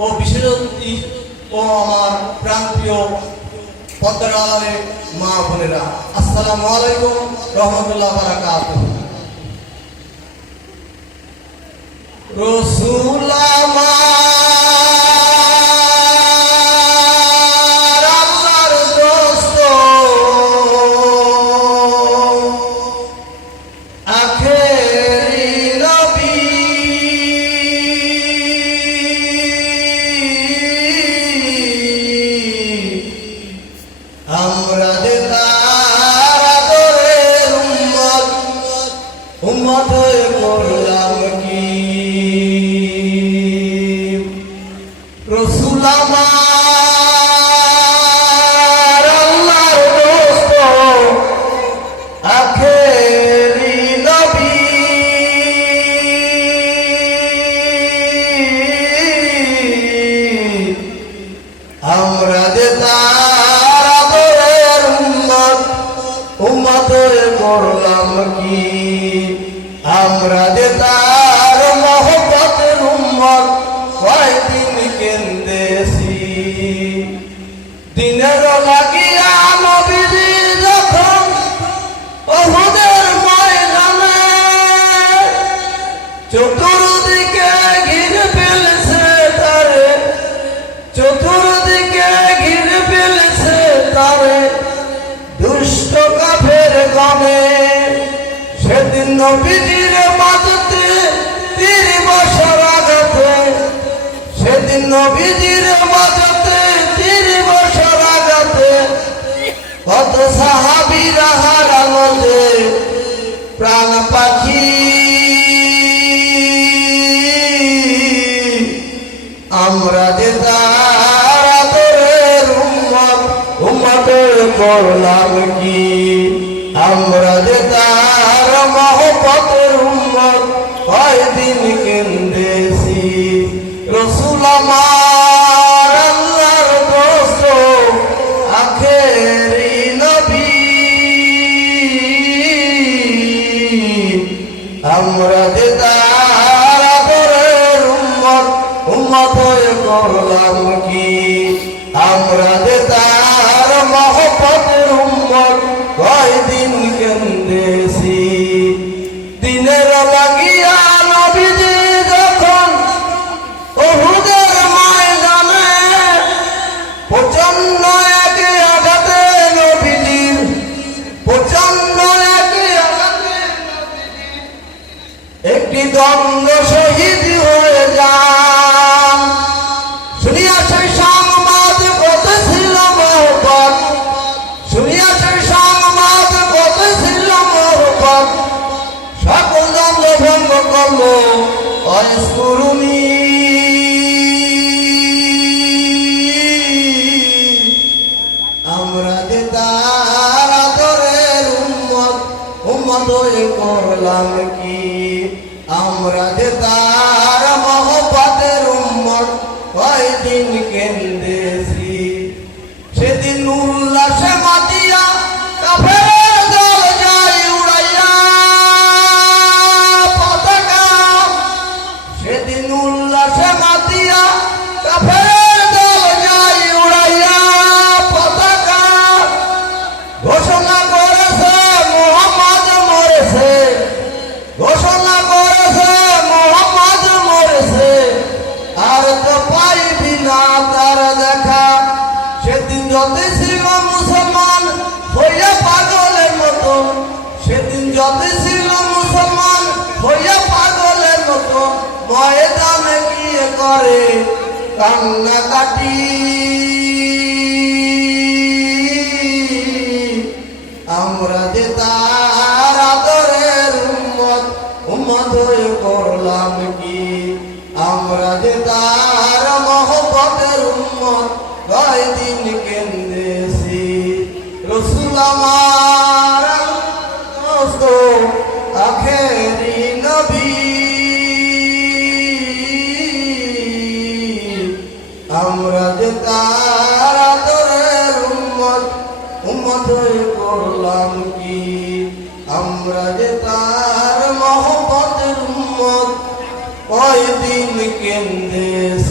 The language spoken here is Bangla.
ও বিশেষ অতিথি ও আমার প্রাণপ্রিয় পদ্মার আড়ালে মা বোনেরা, আসসালামু আলাইকুম রহমতুল্লাহ বারাকাতুহু। রসুল আমার আল্লাহর দোস্ত, আখেরি নবী, আমরা যে তার আদরের উম্মত, উম্মত হয়ে করলাম কি। রসুল আমার আল্লাহর দোস্ত, আখেরি নবী, আমরা যে তার আদরের উম্মত, উম্মত হয়ে করলাম কি। আমরা যে তার মহব্বতের উম্মত, কয়দিন কেন্দেছি। দিনের লাগিয়া নবীজি যখন উহুদের ময়দানে চতুর্দিকে ঘিরে ফেলেছে তারে, চতুর্দিকে ঘিরে ফেলেছে তারে দুষ্ট কাফের গণে। সেদিন নবীজির মাঝতে ৩০ বছর আঘাতে, সেদিন নবীজির মাঝতে ৩০ বছর আঘাতে কত সাহাবীরা হারালো যে প্রাণ পাখি। আমরা যে তার আদরের উম্মত, উম্মত করলাম কি। আমরা যে তার মহব্বতের উম্মত, কয়দিন কেন্দেছি। রসুল আমার আল্লাহর দোস্ত, আখেরি নবী, আমরা যে তার আদরের উম্মত, উম্মত হয়ে করলাম কি। আমরা যে তার মহব্বতের উম্মত, কয়দিন কেন্দেছি। দিনের লাগিয়া নবীজি যখন উহুদের ময়দানে প্রচন্ড এক আঘাতে নবীজির, প্রচন্ড এক আঘাতে নবীজির একটি দ্বন্দ্ব শহীদ হয়ে যান। শুনিয়া সেই সংবাদ কত ছিল মহব্বত, শুনিয়া সেই সংবাদ কত ছিল মহব্বত, সকল দ্বন্দ্ব ভঙ্গ করলো অস্ফুরণী। আমরা যে তার আদরের উম্মত, উম্মত হয়ে করলাম কি। আমরা যে তার মহব্বতের উম্মত, কয়দিন কেন্দেছি। সেদিন উল্লাসে মাতিয়া কাফের দল যায় উড়াইয়া পতাকা, সেদিন উল্লাসে মাতিয়া কাফের দল যায় উড়াইয়া পতাকা। ঘোষণা করেছে মুহাম্মদ মরেছে, ঘোষণা করেছে মুহাম্মদ মরেছে, আর তো পাইবি না তার দেখা। সেদিন যতই ছিল মুসলমান হইয়া পাগলের মতো, সেদিন যতই ছিল মুসলমান হইয়া পাগলের মতো ময়দানে গিয়ে করে কান্নাকাটি। আমরা যে তার আদরের উম্মত, উম্মত হয়ে করলাম কি। আমরা যে তার মহব্বতের উম্মত, কয়দিন কেন্দেছি। রসুল আমার দোস্ত, আখেরি নবী, আমরা যে তার আদরের উম্মত, উম্মত হয়ে করলাম কি। আমরা যে তার মহব্বতের উম্মত, কয়দিন কেন্দেছি।